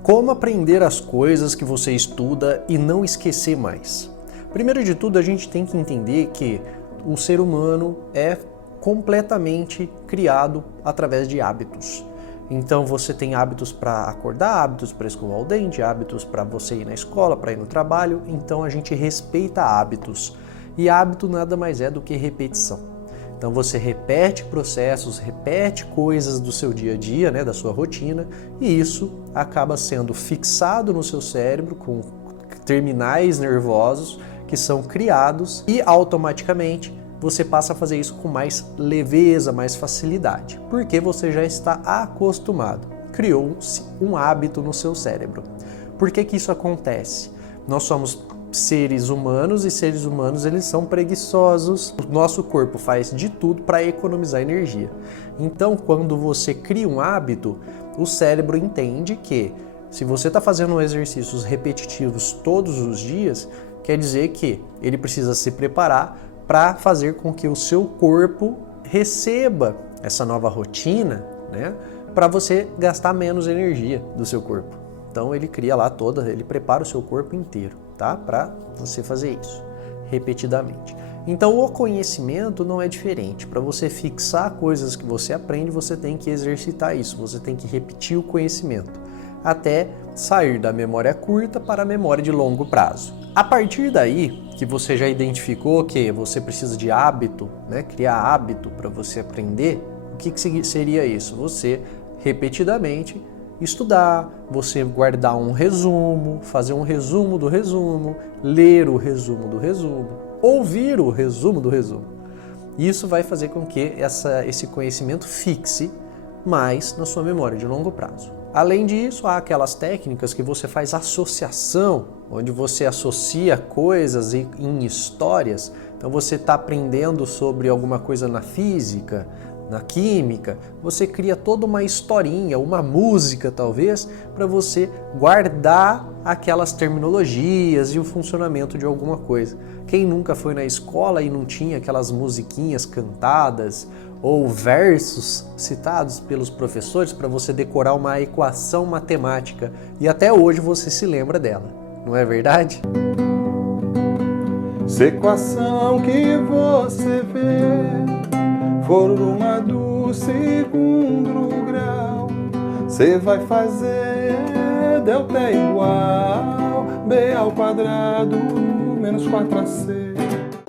Como aprender as coisas que você estuda e não esquecer mais? Primeiro de tudo, a gente tem que entender que o ser humano é completamente criado através de hábitos. Então você tem hábitos para acordar, hábitos para escovar o dente, hábitos para você ir na escola, para ir no trabalho. Então a gente respeita hábitos. E hábito nada mais é do que repetição. Então você repete processos, repete coisas do seu dia a dia, da sua rotina, e isso acaba sendo fixado no seu cérebro com terminais nervosos que são criados e automaticamente você passa a fazer isso com mais leveza, mais facilidade, porque você já está acostumado, criou-se um hábito no seu cérebro. Por que isso acontece? Nós somos seres humanos e seres humanos eles são preguiçosos. O nosso corpo faz de tudo para economizar energia. Então, quando você cria um hábito, o cérebro entende que se você está fazendo exercícios repetitivos todos os dias, quer dizer que ele precisa se preparar para fazer com que o seu corpo receba essa nova rotina, para você gastar menos energia do seu corpo. Então ele cria lá ele prepara o seu corpo inteiro, para você fazer isso repetidamente. Então o conhecimento não é diferente. Para você fixar coisas que você aprende, você tem que exercitar isso, você tem que repetir o conhecimento, até sair da memória curta para a memória de longo prazo. A partir daí que você já identificou que você precisa de hábito, criar hábito para você aprender, o que seria isso? Você repetidamente estudar, você guardar um resumo, fazer um resumo do resumo, ler o resumo do resumo, ouvir o resumo do resumo. Isso vai fazer com que esse conhecimento fixe mais na sua memória de longo prazo. Além disso, há aquelas técnicas que você faz associação, onde você associa coisas em histórias. Então você está aprendendo sobre alguma coisa na física, na química, você cria toda uma historinha, uma música talvez, para você guardar aquelas terminologias e o funcionamento de alguma coisa. Quem nunca foi na escola e não tinha aquelas musiquinhas cantadas ou versos citados pelos professores para você decorar uma equação matemática e até hoje você se lembra dela, não é verdade? Se equação que você vê for uma do segundo grau, você vai fazer delta é igual b ao quadrado menos 4ac.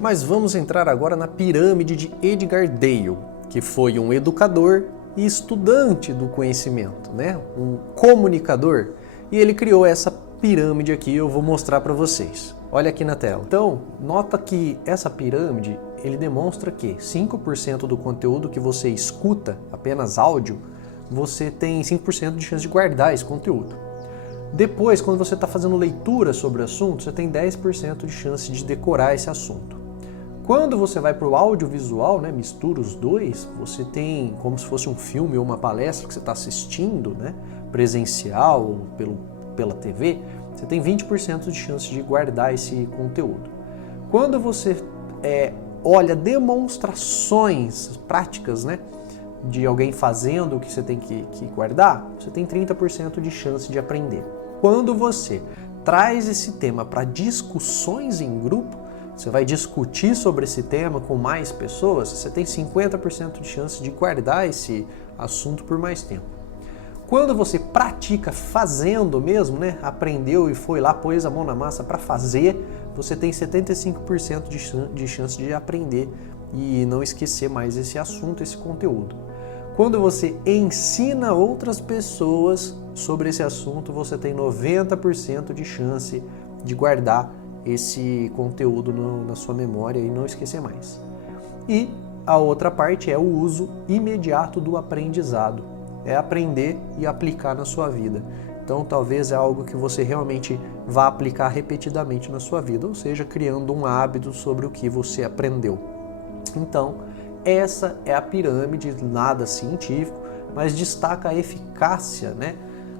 Mas vamos entrar agora na pirâmide de Edgar Dale, que foi um educador e estudante do conhecimento, um comunicador, e ele criou essa pirâmide aqui, eu vou mostrar para vocês. Olha aqui na tela. Então, nota que essa pirâmide, ele demonstra que 5% do conteúdo que você escuta, apenas áudio, você tem 5% de chance de guardar esse conteúdo. Depois, quando você está fazendo leitura sobre o assunto, você tem 10% de chance de decorar esse assunto. Quando você vai para o audiovisual, mistura os dois, você tem como se fosse um filme ou uma palestra que você está assistindo, presencial ou pela TV, você tem 20% de chance de guardar esse conteúdo. Quando você olha demonstrações práticas, de alguém fazendo o que você tem que guardar, você tem 30% de chance de aprender. Quando você traz esse tema para discussões em grupo, você vai discutir sobre esse tema com mais pessoas, você tem 50% de chance de guardar esse assunto por mais tempo. Quando você pratica fazendo mesmo, aprendeu e foi lá, pôs a mão na massa para fazer, você tem 75% de chance de aprender e não esquecer mais esse assunto, esse conteúdo. Quando você ensina outras pessoas sobre esse assunto, você tem 90% de chance de guardar esse conteúdo na sua memória e não esquecer mais. E a outra parte é o uso imediato do aprendizado. É aprender e aplicar na sua vida. Então talvez é algo que você realmente vá aplicar repetidamente na sua vida, ou seja, criando um hábito sobre o que você aprendeu. Então, essa é a pirâmide, nada científico, mas destaca a eficácia,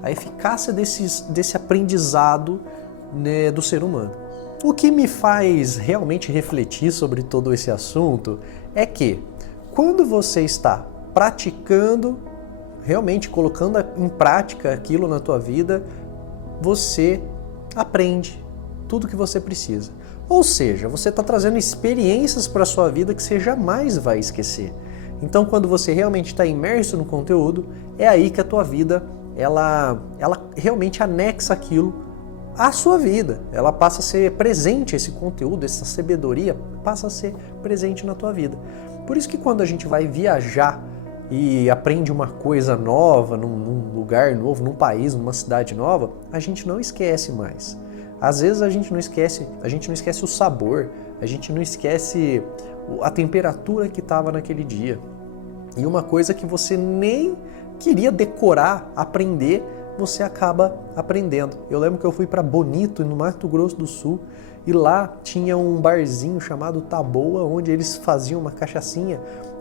a eficácia desse aprendizado do ser humano. O que me faz realmente refletir sobre todo esse assunto é que quando você está praticando, realmente colocando em prática aquilo na tua vida, você aprende tudo que você precisa. Ou seja, você está trazendo experiências para a sua vida que você jamais vai esquecer. Então, quando você realmente está imerso no conteúdo, é aí que a tua vida, ela realmente anexa aquilo à sua vida. Ela passa a ser presente, esse conteúdo, essa sabedoria passa a ser presente na tua vida. Por isso que quando a gente vai viajar e aprende uma coisa nova, num lugar novo, num país, numa cidade nova, a gente não esquece mais. Às vezes a gente não esquece o sabor, a gente não esquece a temperatura que estava naquele dia. E uma coisa que você nem queria decorar, aprender, você acaba aprendendo. Eu lembro que eu fui para Bonito, no Mato Grosso do Sul, e lá tinha um barzinho chamado Taboa, onde eles faziam uma cachaçinha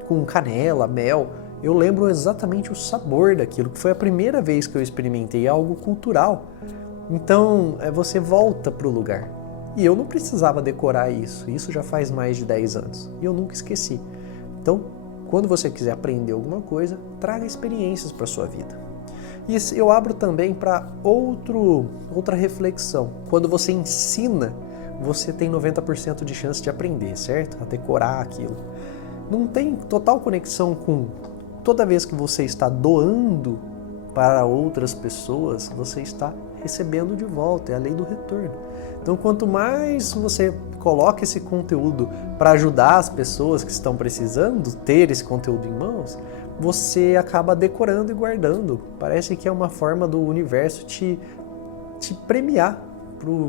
com canela, mel. Eu lembro exatamente o sabor daquilo, que foi a primeira vez que eu experimentei algo cultural. Então, você volta para o lugar. E eu não precisava decorar isso já faz mais de 10 anos. E eu nunca esqueci. Então, quando você quiser aprender alguma coisa, traga experiências para a sua vida. E eu abro também para outra reflexão. Quando você ensina, você tem 90% de chance de aprender, certo? A decorar aquilo. Não tem total conexão com toda vez que você está doando para outras pessoas, você está recebendo de volta, é a lei do retorno. Então, quanto mais você coloca esse conteúdo para ajudar as pessoas que estão precisando ter esse conteúdo em mãos, você acaba decorando e guardando. Parece que é uma forma do universo te premiar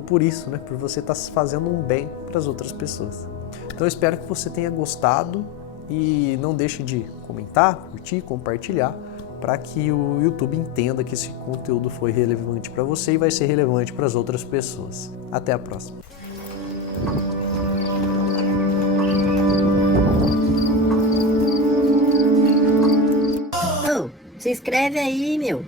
por isso, né? Por você estar fazendo um bem para as outras pessoas. Então, eu espero que você tenha gostado e não deixe de comentar, curtir, compartilhar, para que o YouTube entenda que esse conteúdo foi relevante para você e vai ser relevante para as outras pessoas. Até a próxima. Se inscreve aí, meu.